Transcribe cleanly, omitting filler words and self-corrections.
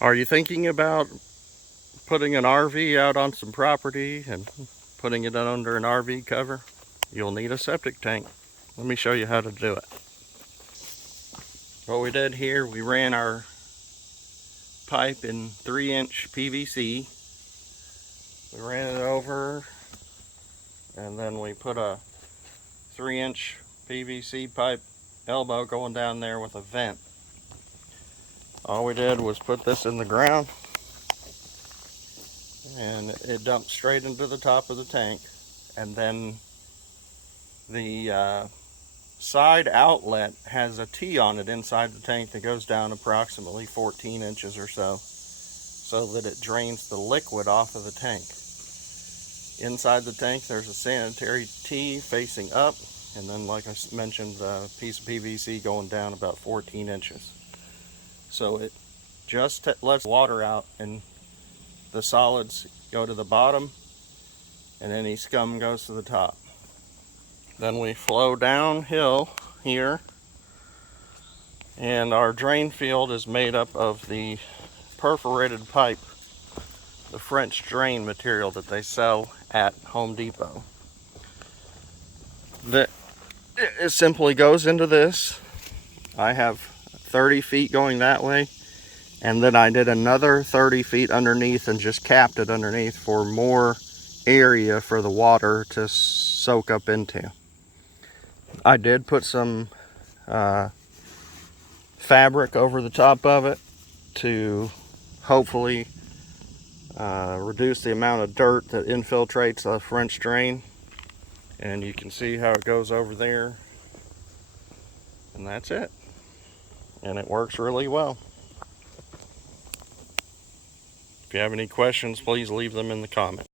Are you thinking about putting an RV out on some property and putting it under an RV cover? You'll need a septic tank. Let me show you how to do it. What we did here, we ran our pipe in 3-inch PVC. We ran it over, and then we put a 3-inch PVC pipe elbow going down there with a vent. All we did was put this in the ground, and it dumped straight into the top of the tank. And then the side outlet has a T on it inside the tank that goes down approximately 14 inches or so that it drains the liquid off of the tank. Inside the tank there's a sanitary T facing up, and then, like I mentioned, a piece of PVC going down about 14 inches. So it just lets water out and the solids go to the bottom and any scum goes to the top. Then we flow downhill here, and our drain field is made up of the perforated pipe, the French drain material that they sell at Home Depot. It simply goes into this. I have 30 feet going that way, and then I did another 30 feet underneath and just capped it underneath for more area for the water to soak up into. I did put some fabric over the top of it to hopefully reduce the amount of dirt that infiltrates the French drain. And you can see how it goes over there. And that's it. And it works really well. If you have any questions, please leave them in the comments.